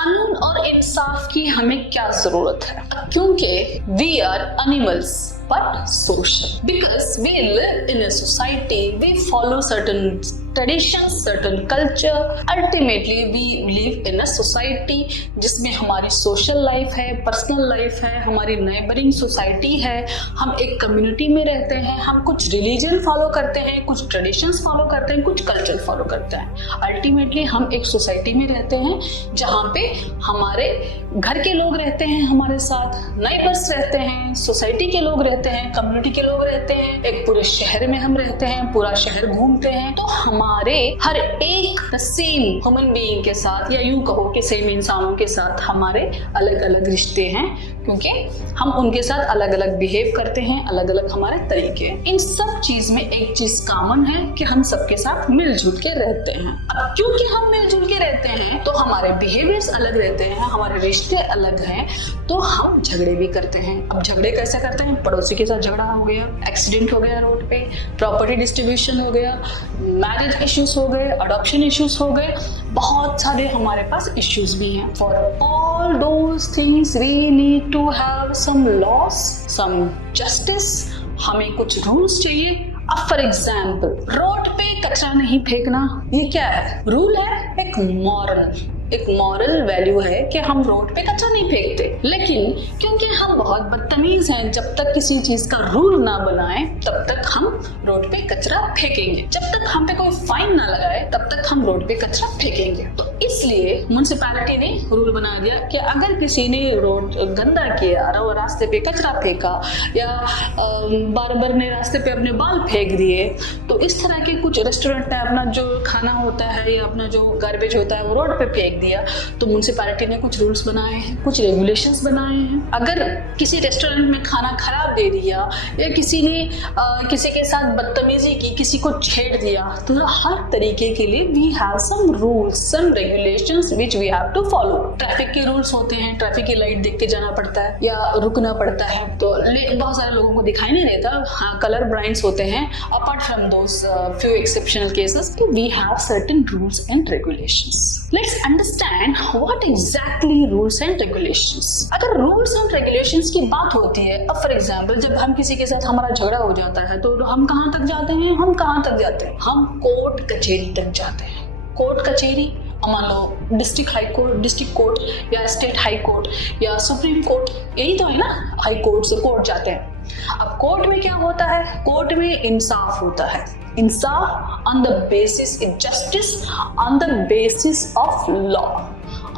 कानून और इंसाफ की हमें क्या जरूरत है? क्योंकि we are animals but social. Because we live in a society, we follow certain traditions, certain culture. Ultimately, we live in a society जिसमें हमारी social life है, personal life है, हमारी neighboring society है, हम एक community में रहते हैं, हम कुछ religion follow करते हैं, कुछ traditions follow करते हैं, कुछ culture follow करते हैं. Ultimately, हम एक society में रहते हैं जहाँ पे हमारे घर के लोग रहते हैं, हमारे साथ neighbors रहते हैं, society के लोग रहते हैं, कम्युनिटी के लोग रहते हैं, एक पूरे शहर में हम रहते हैं, पूरा शहर घूमते हैं. तो हमारे हर एक सेम ह्यूमन बीइंग के साथ या यूं कहो कि सेम इंसानों के साथ हमारे अलग अलग रिश्ते हैं, क्योंकि हम उनके साथ अलग अलग बिहेव करते हैं, अलग अलग हमारे तरीके. इन सब चीज में एक चीज कॉमन है कि हम सबके साथ मिलजुल के रहते हैं. अब क्योंकि हम मिलजुल के रहते हैं तो हमारे बिहेवियर्स अलग रहते हैं, हमारे रिश्ते अलग हैं, तो हम झगड़े भी करते हैं. अब झगड़े कैसे करते हैं? पड़ोसी के साथ झगड़ा हो गया, एक्सीडेंट हो गया रोड पे, प्रॉपर्टी डिस्ट्रीब्यूशन हो गया, मैरिज इश्यूज हो गए, अडॉप्शन इश्यूज हो गए, बहुत सारे हमारे पास इश्यूज भी हैं. For all those things we need to have some laws, some justice. हमें कुछ रूल्स चाहिए. अब फॉर एग्जाम्पल रोड पे कचरा नहीं फेंकना, ये क्या है? रूल है, एक मॉरल वैल्यू है कि हम रोड पे कचरा नहीं फेंकते. लेकिन क्योंकि हम बहुत बदतमीज हैं, जब तक किसी चीज का रूल ना बनाए तब तक हम रोड पे कचरा फेंकेंगे. जब तक हम पे कोई फाइन ना लगाए तब तक हम रोड पे कचरा फेंकेंगे. तो इसलिए म्युनिसिपैलिटी ने रूल बना दिया कि अगर किसी ने रोड गंदा किया, रास्ते पे कचरा फेंका या बार्बर ने रास्ते पे अपने बाल फेंक दिए, तो इस तरह के कुछ रेस्टोरेंट में अपना जो खाना होता है या अपना जो गार्बेज होता है वो रोड पे फेंक दिया, तो म्युनिसिपैलिटी ने कुछ रूल्स बनाए हैं, कुछ रेगुलेशंस बनाए हैं. अगर किसी रेस्टोरेंट में खाना खराब दे दिया या किसी ने किसी के साथ बदतमीजी की, किसी को छेड़ दिया, तो हर तरीके के लिए we have some rules, some regulations which we have to follow. Traffic के रूल्स होते हैं, ट्रैफिक की लाइट देख के जाना पड़ता है या रुकना पड़ता है. तो बहुत सारे लोगों को दिखाई नहीं देता, हाँ कलर ब्लाइंड्स होते हैं. Apart from those few exceptional cases, we have certain rules and regulations. Let's understand what exactly rules and regulations. अगर रूल्स एंड रेगुलेशंस की बात होती है, अब फॉर एग्जांपल जब हम किसी के साथ हमारा झगड़ा हो जाता है तो हम कहाँ तक जाते हैं? हम कोर्ट कचहरी तक जाते हैं. कोर्ट कचहरी, मान लो district high court, district court या स्टेट हाई कोर्ट या सुप्रीम कोर्ट, यही तो है ना. हाई कोर्ट से कोर्ट जाते हैं. अब कोर्ट में क्या होता है? कोर्ट में इंसाफ होता है. इंसाफ on the basis of justice, on the basis of law,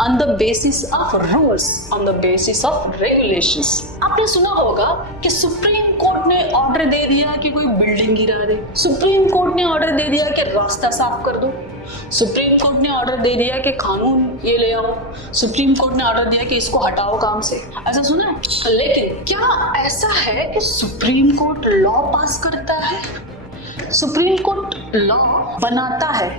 on the basis of rules, on the basis of regulations. आपने सुना होगा कि सुप्रीम कोर्ट ने ऑर्डर दे दिया कि कोई बिल्डिंग गिरा दे, सुप्रीम कोर्ट ने ऑर्डर दे दिया कि रास्ता साफ कर दो, सुप्रीम कोर्ट ने ऑर्डर दे दिया कि कानून ये ले आओ, सुप्रीम कोर्ट ने ऑर्डर दिया कि इसको हटाओ काम से. ऐसा सुना है? लेकिन क्या ऐसा है कि सुप्रीम कोर्ट लॉ पास करता है? सुप्रीम कोर्ट लॉ बनाता है?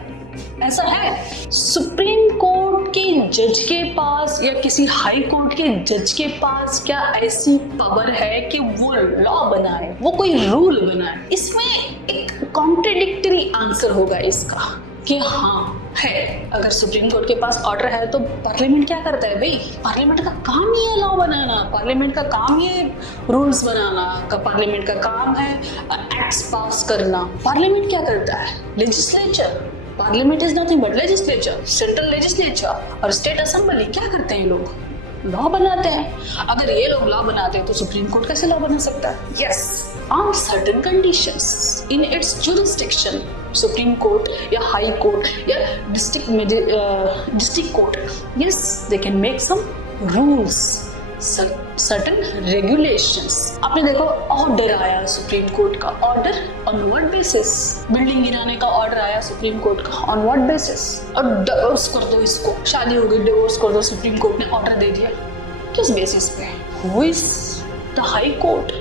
ऐसा है? सुप्रीम कोर्ट के जज के पास या किसी हाई कोर्ट के जज के पास क्या ऐसी पावर है कि वो लॉ बनाए, वो कोई रूल बनाए? इसमें एक कॉन्ट्रडिक्टरी आंसर होगा इसका कि हाँ है. अगर सुप्रीम कोर्ट के पास ऑर्डर है तो पार्लियामेंट क्या करता है? भाई पार्लियामेंट का काम ही है लॉ बनाना, पार्लियामेंट का काम ही है रूल्स बनाना, पार्लियामेंट का काम है एक्ट्स पास करना. पार्लियामेंट क्या करता है? Legislature. Parliament is nothing but legislature, central legislature और स्टेट असेंबली. क्या करते हैं लोग? लॉ बनाते हैं. अगर ये लोग लॉ बनाते हैं तो सुप्रीम कोर्ट कैसे लॉ बना सकता है? Yes, on certain conditions in its jurisdiction. Supreme court या हाई कोर्ट या district court, yes they can make some rules, certain regulations. आपने देखो ऑर्डर आया सुप्रीम कोर्ट का. Order on what basis? Building गिराने का ऑर्डर आया सुप्रीम कोर्ट का. On what basis? और डिवोर्स कर दो इसको, शादी हो गई डिवोर्स कर दो, सुप्रीम कोर्ट ने ऑर्डर दे दिया. किस बेसिस पे? Who is the high court?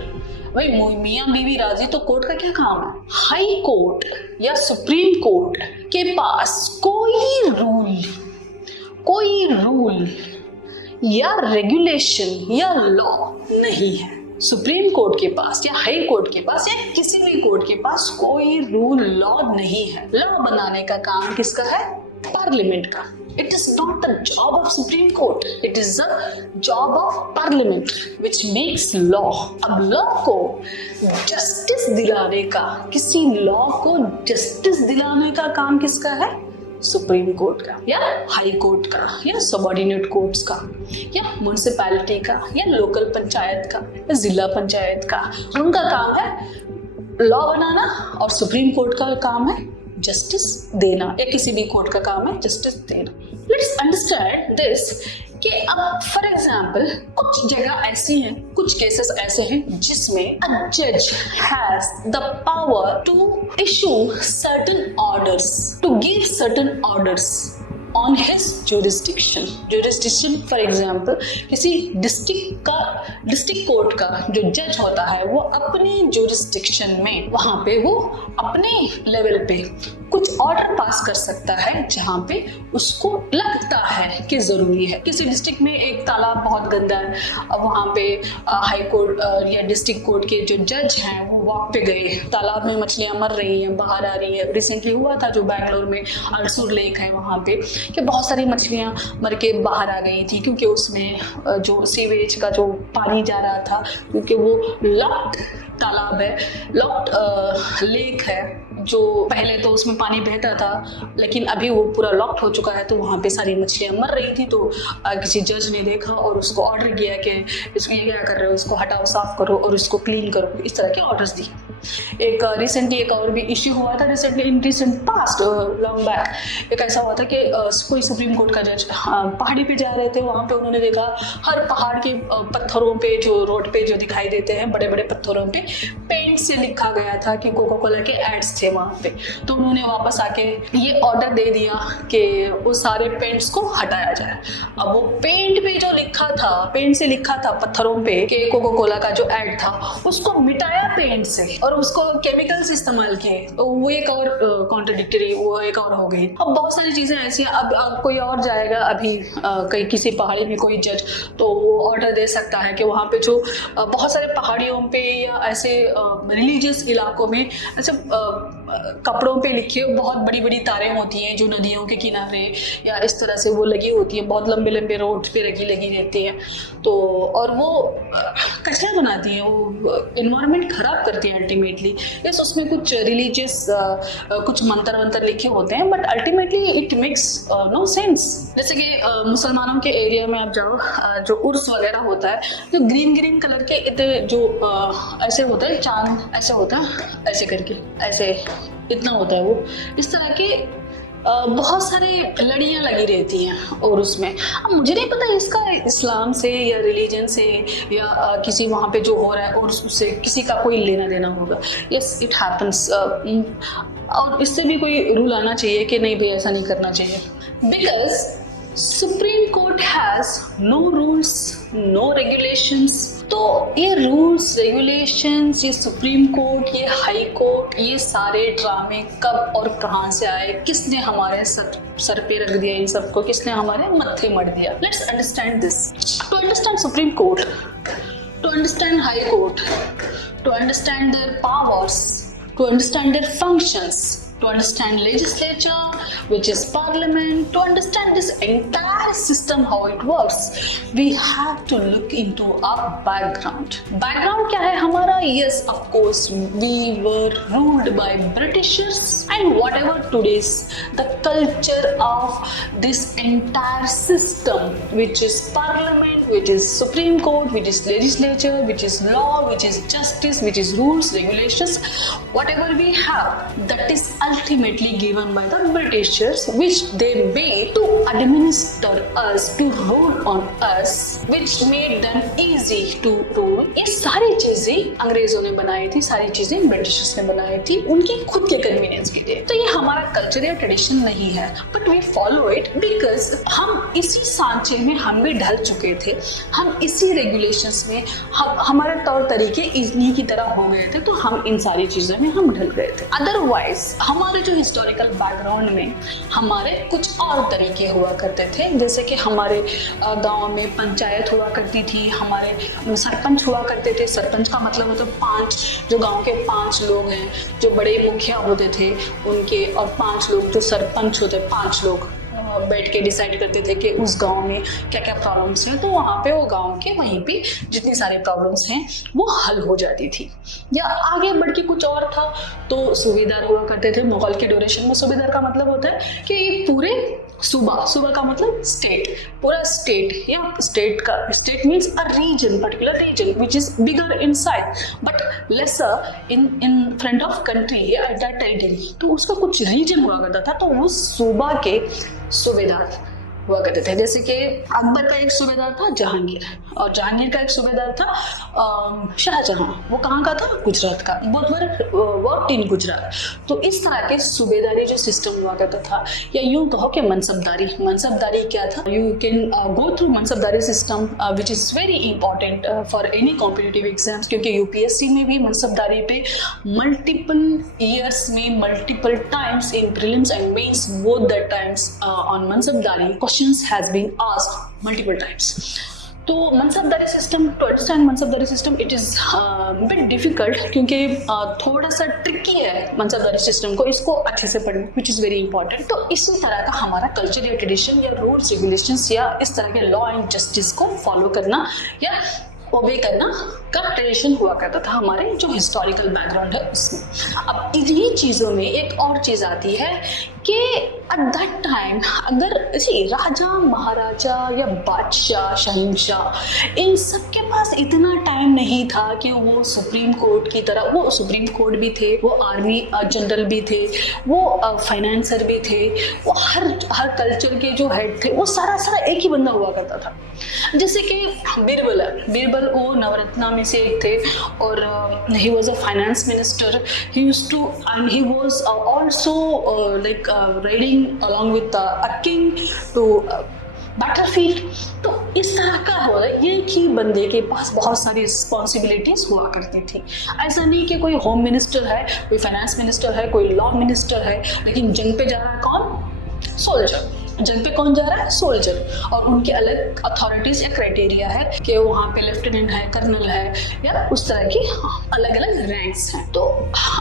भाई मियां बीवी राजी तो कोर्ट का क्या काम है? हाई कोर्ट या सुप्रीम कोर्ट के पास कोई रूल या रेगुलेशन या लॉ नहीं है. सुप्रीम कोर्ट के पास या हाई कोर्ट के पास या किसी भी कोर्ट के पास कोई रूल लॉ नहीं है. लॉ बनाने का काम किसका है? पार्लियामेंट का. It is not the job of Supreme Court. It is the job of Parliament, which makes law. अब लॉ को जस्टिस दिलाने का, किसी लॉ को जस्टिस दिलाने का काम किसका है? सुप्रीम कोर्ट का, या हाई कोर्ट का, या सबऑर्डिनेट कोर्ट्स का, या म्युनिसिपैलिटी का, या लोकल पंचायत का, या जिला पंचायत का। उनका काम है लॉ बनाना और सुप्रीम कोर्ट का काम है जस्टिस देना, या किसी भी कोर्ट का काम है जस्टिस देना। लेट्स अंडरस्टैंड दिस कि अब फॉर एग्जाम्पल कुछ जगह ऐसी हैं, कुछ केसेस ऐसे हैं जिसमें अ जज has the power to issue certain orders, to give certain orders on his jurisdiction. Jurisdiction for example किसी डिस्ट्रिक्ट कोर्ट का जो जज होता है वो अपनी जुरिस्डिक्शन में, वहां पे वो अपने लेवल पे कुछ ऑर्डर पास कर सकता है जहाँ पे उसको लगता है कि जरूरी है। किसी डिस्ट्रिक्ट में एक तालाब बहुत गंदा है, अब वहाँ पे हाई कोर्ट या डिस्ट्रिक्ट कोर्ट के जो जज हैं वो वॉक पे गए, तालाब में मछलियाँ मर रही हैं, बाहर आ रही है। रिसेंटली हुआ था जो बैंगलोर में अरसूर लेक है वहाँ पे कि बहुत सारी मछलियाँ मर के बाहर आ गई थी, क्योंकि उसमें जो सीवेज का जो पानी जा रहा था, क्योंकि वो लॉक्ड तालाब है, लॉक्ड लेक है, जो पहले तो उसमें पानी बहता था लेकिन अभी वो पूरा लॉक्ड हो चुका है, तो वहाँ पे सारी मछलियाँ मर रही थी। तो किसी जज ने देखा और उसको ऑर्डर किया कि इसको ये क्या कर रहे हो, उसको हटाओ, साफ करो और उसको क्लीन करो, इस तरह के ऑर्डर्स दिए। एक रिसेंटली एक और भी इश्यू हुआ था, in recent past long back. एक ऐसा हुआ था कि कोई सुप्रीम कोर्ट का जज पहाड़ी पे जा रहे थे, वहाँ पे उन्होंने देखा हर पहाड़ के पत्थरों पे, जो रोड पे जो दिखाई देते हैं बड़े बड़े पत्थरों पे, पेंट से लिखा गया था कि कोका कोला के एड्स थे वहाँ पे। तो उन्होंने वापस आके ये ऑर्डर दे दिया कि वो सारे पेंट्स को हटाया जाए। अब वो पेंट पे जो लिखा था, पेंट से लिखा था पत्थरों पे कि कोका कोला का जो एड था, उसको मिटाया पेंट से और उसको केमिकल्स इस्तेमाल किए, तो वो एक और कॉन्ट्रडिक्टरी, वो एक और हो गई। अब बहुत सारी चीजें ऐसी हैं। अब कोई और जाएगा अभी कहीं किसी पहाड़ी में कोई जज, तो वो ऑर्डर दे सकता है कि वहाँ पे जो बहुत सारे पहाड़ियों पे या ऐसे रिलीजियस इलाकों में ऐसे कपड़ों पे लिखे बहुत बड़ी बड़ी तारें होती हैं जो नदियों के किनारे या इस तरह से वो लगी होती है, बहुत लंबे लंबे रोड पे लगी रहती हैं, तो और वो कचरा बनाती हैं, वो इन्वायरमेंट खराब करती है अल्टीमेटली। यस, उसमें कुछ रिलीजियस कुछ मंत्र लिखे होते हैं, but ultimately it makes no sense. जैसे कि मुसलमानों के एरिया में आप जाओ, जो उर्स वगैरह होता है, जो ग्रीन कलर के जो ऐसे होता है, चांद ऐसे होता है, ऐसे करके ऐसे इतना होता है, वो इस तरह के बहुत सारे लड़ियाँ लगी रहती हैं। और उसमें अब मुझे नहीं पता इसका इस्लाम से या रिलीजन से या किसी वहाँ पे जो हो रहा है और उससे किसी का कोई लेना देना होगा। Yes, it happens. और इससे भी कोई रूल आना चाहिए कि नहीं भाई ऐसा नहीं करना चाहिए, because supreme court has no rules, no regulations. तो ये रूल्स रेगुलेशंस, ये सुप्रीम कोर्ट, ये हाई कोर्ट, ये सारे ड्रामे कब और कहाँ से आए, किसने हमारे सर पे रख दिया, इन सबको किसने हमारे मत्थे मर दिया। Let's understand this. To understand supreme court, to understand high court, to understand their powers, to understand their functions, to understand legislature, which is parliament, to understand this entire system, how it works, we have to look into our background. Background क्या है हमारा? Yes, of course, we were ruled by Britishers, and whatever today's the culture of this entire system, which is parliament, which is supreme court, which is legislature, which is law, which is justice, which is rules, regulations, whatever we have, that is ultimately given by the Britishers, which they made to administer us, to rule on us, which made them easy to rule. ये सारी चीजें अंग्रेजों ने बनाई थी, सारी चीजें Britishers ने बनाई थी उनके खुद के कन्वीनियंस के लिए। तो ये हमारा कल्चर या ट्रेडिशन नहीं है, but we follow it because हम इसी सांचे में हम भी ढल चुके थे, हम इसी रेगुलेशंस में हमारे तौर तरीके इन्हीं की तरह हो गए थे, तो हम इन सारी चीजों में हम ढल गए थे। अदरवाइज हमारे जो हिस्टोरिकल बैकग्राउंड में हमारे कुछ और तरीके हुआ करते थे, जैसे कि हमारे गांव में पंचायत हुआ करती थी, हमारे सरपंच हुआ करते थे। सरपंच का मतलब होता है 5, जो गांव के 5 लोग हैं, जो बड़े मुखिया होते थे उनके, और 5 लोग जो सरपंच होते, 5 लोग बैठ के डिसाइड करते थे कि उस गांव में क्या क्या प्रॉब्लम्स हैं, तो वहाँ पे वो गांव के वहीं पे जितनी सारी प्रॉब्लम्स हैं वो हल हो जाती थी। या आगे बढ़ के कुछ और था तो सूबेदार हुआ करते थे। मुगल के ड्यूरेशन में सूबेदार का मतलब होता है कि पूरे सूबा, सूबा का मतलब स्टेट, पूरा स्टेट, या state means a region, particular region which is bigger in size but lesser in front of country at that territory. तो उसका कुछ रीजन हुआ करता था, तो उस सूबा के सूबेदार हुआ करते थे। जैसे कि अकबर का एक सूबेदार था जहांगीर, और जहांगीर का एक सूबेदार था शाहजहां। वो कहाँ का था? गुजरात का। Both were worked in Gujarat. तो इस तरह के सूबेदारी जो सिस्टम हुआ करता था, या यूं कहो कि मनसबदारी। मनसबदारी क्या था? यू कैन गो थ्रू मनसबदारी system which is very important for any competitive exams, क्योंकि यूपीएससी में भी मनसबदारी पे मल्टीपल ईयर्स में multiple times in prelims and mains both the times on मनसबदारी questions has been asked multiple times. तो मनसबदारी सिस्टम, टू अंडरस्टैंड मनसबदारी system it is bit difficult, क्योंकि थोड़ा सा ट्रिकी है मनसबदारी सिस्टम को, इसको अच्छे से पढ़ना विच इज वेरी इंपॉर्टेंट। तो इसी तरह का हमारा कल्चर या ट्रेडिशन या रूल्स रेगुलेशंस या इस तरह के लॉ एंड जस्टिस को फॉलो करना या ओबे करना का ट्रेडिशन हुआ करता था हमारे जो हिस्टोरिकल बैकग्राउंड है उसमें। अब इन्हीं चीज़ों में एक और चीज़ आती है कि एट दैट टाइम अगर राजा महाराजा या बादशाह शहंशाह इन सब के पास इतना टाइम नहीं था कि वो सुप्रीम कोर्ट की तरह, वो सुप्रीम कोर्ट भी थे, वो आर्मी जनरल भी थे, वो फाइनेंसर भी थे, वो हर कल्चर के जो हेड थे वो सारा एक ही बंदा हुआ करता था। जैसे कि बीरबल वो नवरत्ना में से एक थे, और he was a finance minister. He used to and he was also like riding along with a king to battlefield. तो इस तरह का हो रहा है, एक ही बंदे के पास बहुत सारी रिस्पॉन्सिबिलिटीज हुआ करती थी। ऐसा नहीं कि कोई होम मिनिस्टर है, कोई फाइनेंस मिनिस्टर है, कोई लॉ मिनिस्टर है, लेकिन जंग पे जा रहा है कौन? सोल्जर। जंग पे कौन जा रहा है? सोल्जर। और उनके अलग अथॉरिटीज या क्राइटेरिया है कि वहाँ पे लेफ्टिनेंट है, कर्नल है, या उस तरह की अलग अलग रैंक्स हैं। तो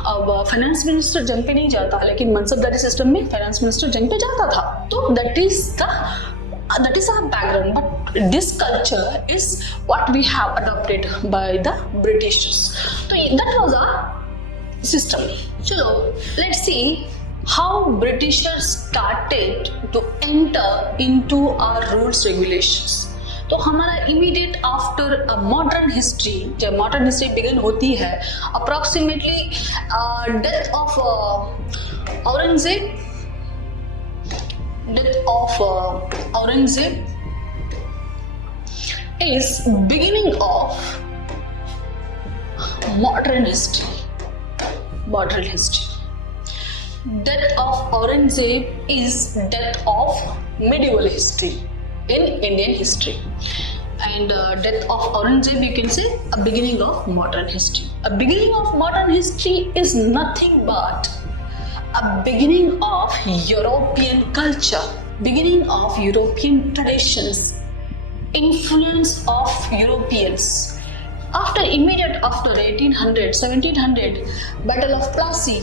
अब फाइनेंस मिनिस्टर जंग पे नहीं जाता, लेकिन मनसबदारी सिस्टम में फाइनेंस मिनिस्टर जंग पे जाता था। तो that is our background, but this culture is what we have adopted by the Britishers. So that was our system. चलो, let's see how Britishers started to enter into our rules regulations. तो हमारा immediate after a modern history, जब modern history begin होती है, approximately death of Aurangzeb is beginning of modern history. Death of Aurangzeb is death of medieval history in Indian history, and death of Aurangzeb you can say a beginning of modern history. A beginning of modern history is nothing but a beginning of European culture, beginning of European traditions, influence of Europeans. Immediate after 1800, 1700, Battle of Plassey,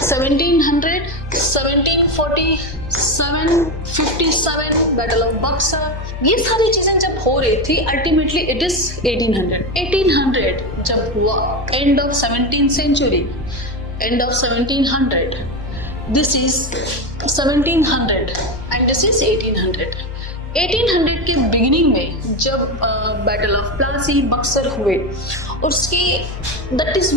1700, 1747, 57, Battle of Buxar, ये सारी चीजें जब हो रही थी, ultimately it is 1800 जब हुआ, end of 17th century, end of 1700, this is 1700 and this is 1800। 1800 के बिगिनिंग में जब बैटल ऑफ प्लासी, बक्सर हुए, उसकी that is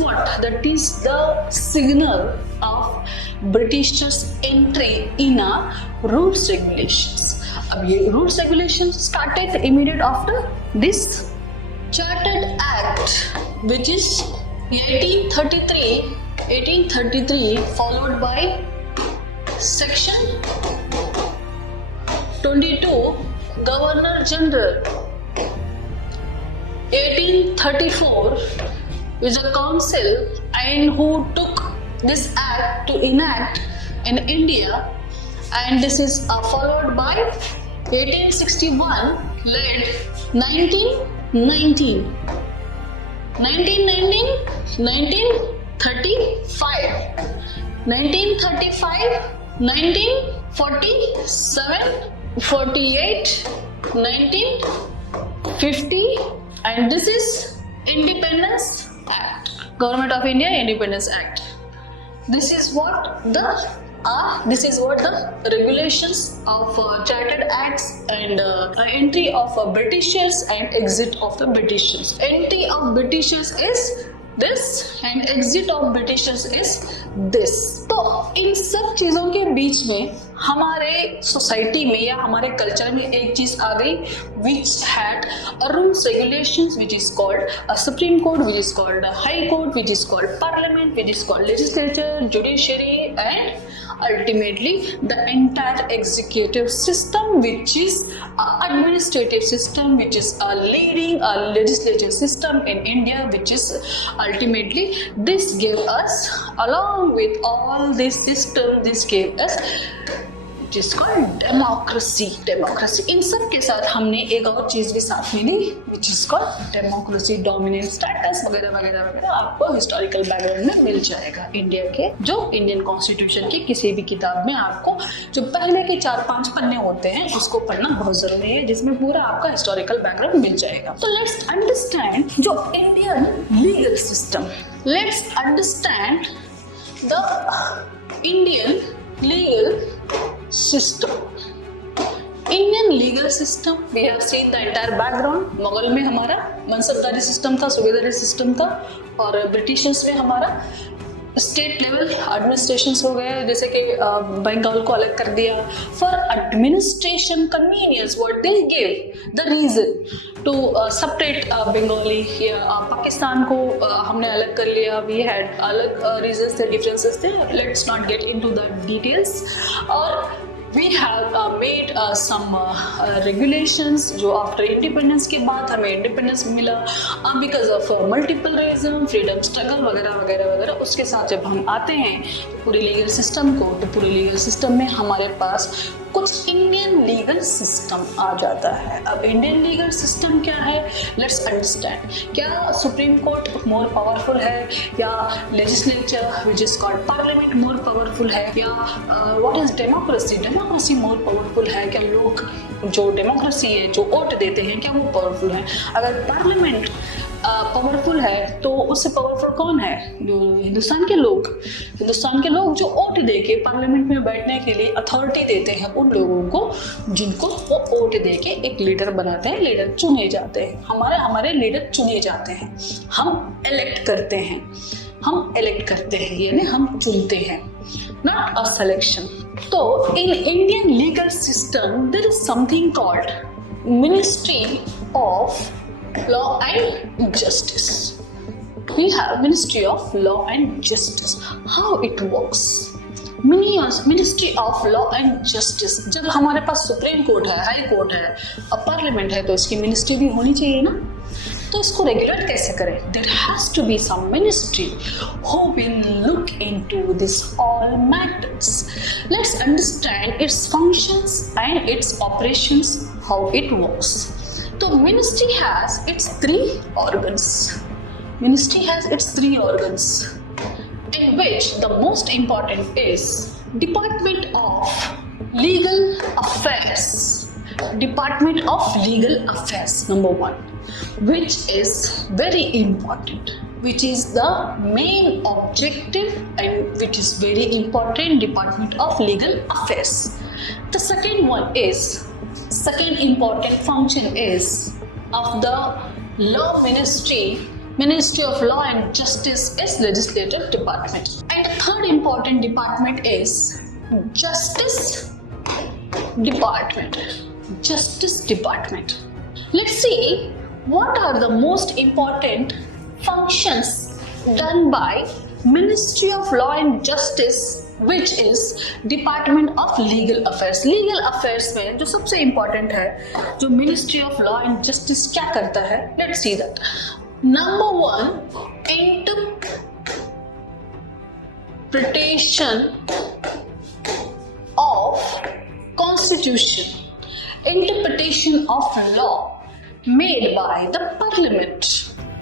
the signal of britishers entry in our rules regulations. अब ये rules regulation started immediate after this chartered act which is 1833 followed by section 22 Governor General, 1834 is a council and who took this act to enact in India, and this is followed by 1861 led 1919, 1935 1935, 1947, 48, 1950, and this is Independence Act, Government of India Independence Act. This is what the regulations of chartered acts and entry of Britishers and exit of the Britishers. Entry of Britishers is this and exit of Britishers is this. तो इन सब चीजों के बीच में हमारे society में या हमारे culture में एक चीज आ गई which had rules regulations which is called a Supreme Court, which is called a High Court, which is called Parliament, which is called Legislature, Judiciary, and ultimately the entire executive system, which is a administrative system, which is a leading a legislative system in India, which is ultimately this gave us, along with all this system, this gave us जिसको democracy in सब के साथ हमने एक और चीज भी साथ में ली जिसको डेमोक्रेसी, डोमिनेंस, स्टेटस वगैरह वगैरह वगैरह आपको हिस्टोरिकल बैकग्राउंड में मिल जाएगा इंडिया के, जो इंडियन कॉन्स्टिट्यूशन की किसी भी किताब में आपको जो पहले के 4-5 पन्ने होते हैं उसको पढ़ना बहुत जरूरी है, जिसमें पूरा आपका हिस्टोरिकल बैकग्राउंड मिल जाएगा। तो लेट्स अंडरस्टैंड जो Indian legal system, let's understand the Indian legal system. Indian legal system, we have seen the entire background. Mughal में हमारा मनसबदारी सिस्टम था, सूबेदारी सिस्टम था, और ब्रिटिशर्स में हमारा स्टेट लेवल एडमिनिस्ट्रेशंस हो गए, जैसे कि बंगाल को अलग कर दिया for administration convenience. What they give the reason to separate Bengali, या पाकिस्तान को हमने अलग कर लिया, वी हैड अलग रीजंस थे, डिफरेंसेस थे, let's not get into the details. और we have made some regulations जो आफ्टर इंडिपेंडेंस के बाद हमें इंडिपेंडेंस मिला, because of multiple reason, freedom struggle वगैरह वगैरह वगैरह। उसके साथ जब हम आते हैं पूरे लीगल सिस्टम को, तो पूरे लीगल सिस्टम में हमारे पास कुछ इंडियन लीगल सिस्टम आ जाता है। अब इंडियन लीगल सिस्टम क्या है, लेट्स अंडरस्टैंड। क्या सुप्रीम कोर्ट मोर पावरफुल है, या legislature which is called parliament more powerful है, या what is democracy, democracy more powerful है? क्या लोग जो डेमोक्रेसी है, जो वोट देते हैं, क्या वो पावरफुल है? अगर पार्लियामेंट पावरफुल है तो उससे पावरफुल कौन है? जो हिंदुस्तान के लोग जो वोट दे के पार्लियामेंट में बैठने के लिए अथॉरिटी देते हैं उन लोगों को, जिनको वो वोट दे के एक लीडर बनाते हैं, लीडर चुने जाते हैं। हमारे लीडर चुने जाते हैं, हम इलेक्ट करते हैं, यानी हम चुनते हैं, नॉट अ सिलेक्शन। तो in Indian legal system there is something called ministry of Law and Justice. We have Ministry of Law and Justice. How it works? Ministry of Law and Justice. जब हमारे पास supreme court है, high court है, अब parliament है, तो इसकी ministry भी होनी चाहिए ना। तो इसको रेगुलेट कैसे करें? There has to be some ministry who will look into this all matters. Let's understand its functions and its operations, how it works. तो ministry has its 3 organs. Ministry has its 3 organs, in which the most important is Department of Legal Affairs. Department of Legal Affairs, number 1, which is very important, which is the main objective and which is very important, Department of Legal Affairs. The second important function is of the law Ministry of Law and Justice is legislative department. And the third important department is Justice Department. Let's see what are the most important functions done by Ministry of Law and Justice, which is Department of Legal Affairs. Legal Affairs में जो सबसे important है, जो Ministry of Law and Justice क्या करता है, let's see that. Number 1, interpretation of Constitution, interpretation of law made by the Parliament.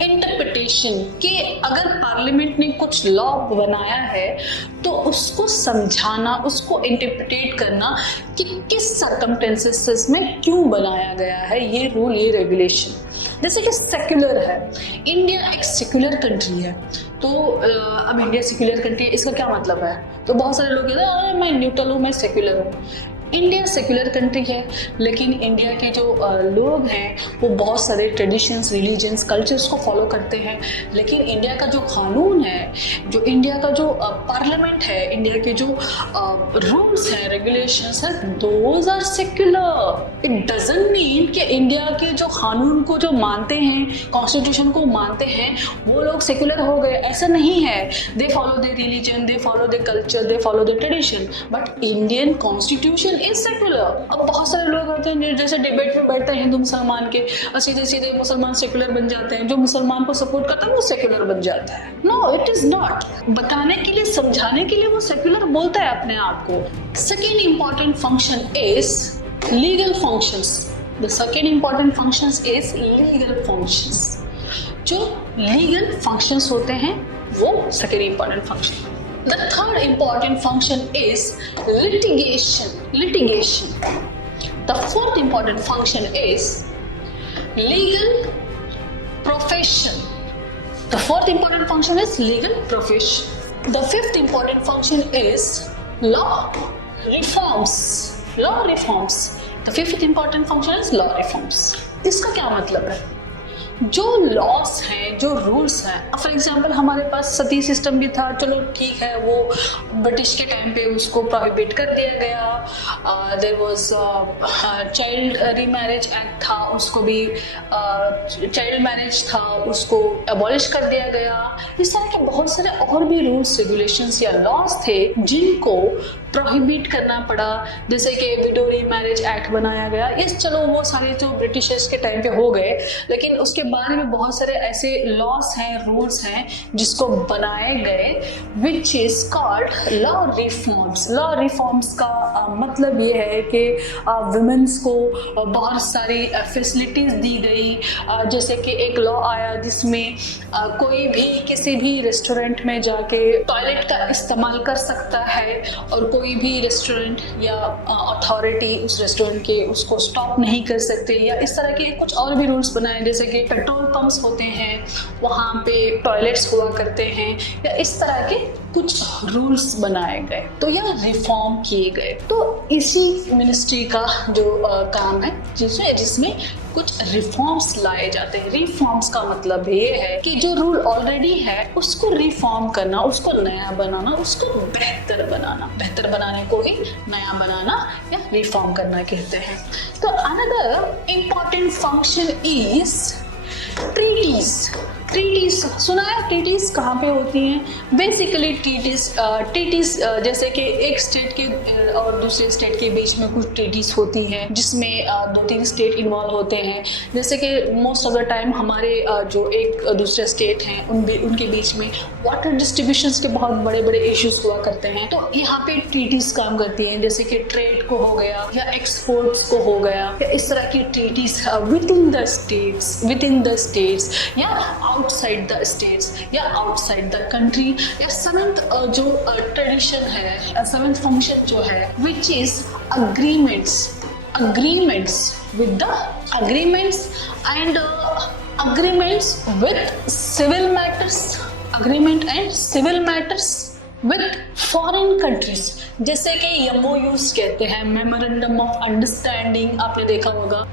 Interpretation के अगर पार्लियामेंट ने कुछ लॉ बनाया है तो उसको समझाना, उसको इंटरप्रिटेट करना कि किस सर्कमस्टेंसेस में क्यों बनाया गया है ये रूल, ये रेगुलेशन। जैसे कि सेक्युलर है, इंडिया एक सेक्युलर कंट्री है, तो अब इंडिया सेक्युलर कंट्री है, इसका क्या मतलब है? तो बहुत सारे लोग कहते हैं मैं न्यूट्रल हूँ, मैं सेक्युलर हूँ। इंडिया सेक्युलर कंट्री है, लेकिन इंडिया के जो लोग हैं वो बहुत सारे ट्रेडिशंस, रिलीजन्स, कल्चर्स को फॉलो करते हैं। लेकिन इंडिया का जो कानून है, जो इंडिया का जो पार्लियामेंट है, इंडिया के जो रूल्स हैं, रेगुलेशंस हैं, those are secular. It doesn't mean कि इंडिया के जो कानून को जो मानते हैं, कॉन्स्टिट्यूशन को मानते हैं, वो लोग सेक्युलर हो गए, ऐसा नहीं है। They follow the religion, they follow the culture, they follow the tradition, but Indian constitution is secular. अब बहुत सारे लोग होते हैं जैसे डिबेट में बैठते हैं हिंदू मुसलमान के, और सीधे सीधे मुसलमान सेक्युलर बन जाते हैं, जो मुसलमान को सपोर्ट करता है वो सेक्युलर बन जाता है। No, it is not. बताने के लिए, समझाने के लिए वो सेक्युलर बोलता है अपने आप को। Second important function is legal functions. The second important functions is legal functions. जो लीगल फंक्शंस होते हैं वो second important function. The third important function is litigation. The fourth important function is legal profession. The fourth important function is legal profession. The fifth important function is law reforms. The fifth important function is law reforms. इसका क्या मतलब है? जो loss हैं, जो rules हैं, for example हमारे पास सती system भी था, चलो ठीक है, वो ब्रिटिश के टाइम पे उसको प्रोहिबिट कर दिया गया। There was child remarriage act था, उसको भी चाइल्ड मैरिज था, उसको अबॉलिश कर दिया गया। इस तरह के बहुत सारे और भी रूल्स, रेगुलेशंस या लॉस थे जिनको प्रोहिबिट करना पड़ा, जैसे कि विडो रीमैरिज एक्ट बनाया गया। इस चलो वो सारे जो ब्रिटिशर्स के टाइम पे हो गए, लेकिन उसके बाद में बहुत सारे ऐसे लॉस हैं, रूल्स हैं जिसको बनाए गए, which is called law reforms. Law reforms का मतलब ये है कि वुमेन्स को बहुत सारी फैसिलिटीज दी गई। जैसे कि एक लॉ आया जिसमें कोई भी किसी भी रेस्टोरेंट में जाके टॉयलेट का इस्तेमाल कर सकता है, और कोई भी रेस्टोरेंट या अथॉरिटी उस रेस्टोरेंट के उसको स्टॉप नहीं कर सकते, या इस तरह के कुछ और भी रूल्स बनाए। जैसे कि पेट्रोल पंप्स होते हैं, वहाँ पे टॉयलेट्स हुआ करते हैं, या इस तरह के कुछ रूल्स बनाए गए, तो यह रिफॉर्म किए गए। तो इसी मिनिस्ट्री का जो काम है जिसमें कुछ रिफॉर्म्स लाए जाते हैं। रिफॉर्म्स का मतलब ये है कि जो रूल ऑलरेडी है उसको रिफॉर्म करना, उसको नया बनाना, उसको बेहतर बनाना। बेहतर बनाने को ही नया बनाना या रिफॉर्म करना कहते हैं। तो another important function is treaties. सुना है ट्रीटीज कहाँ पे होती हैं? बेसिकली ट्रीटीज जैसे कि एक स्टेट के और दूसरे स्टेट के बीच में कुछ ट्रीटीज होती हैं जिसमें 2-3 स्टेट इन्वॉल्व होते हैं। जैसे कि मोस्ट ऑफ द टाइम हमारे जो एक दूसरे स्टेट हैं उनके बीच में वाटर डिस्ट्रीब्यूशंस के बहुत बड़े बड़े इश्यूज हुआ करते हैं, तो यहाँ पे ट्रीटीज काम करती हैं। जैसे कि ट्रेड को हो गया या एक्सपोर्ट्स को हो गया, या इस तरह की treaties within the states या आउटसाइड द स्टेट्स या आउटसाइड द कंट्री। या सेवेंथ जो ट्रेडिशन है, सेवेंथ फंक्शन जो है, which is agreements with the agreements and agreements with civil matters, agreement and civil matters with foreign countries। जैसे कि MOUs कहते हैं, मेमोरेंडम ऑफ अंडरस्टैंडिंग, आपने देखा होगा।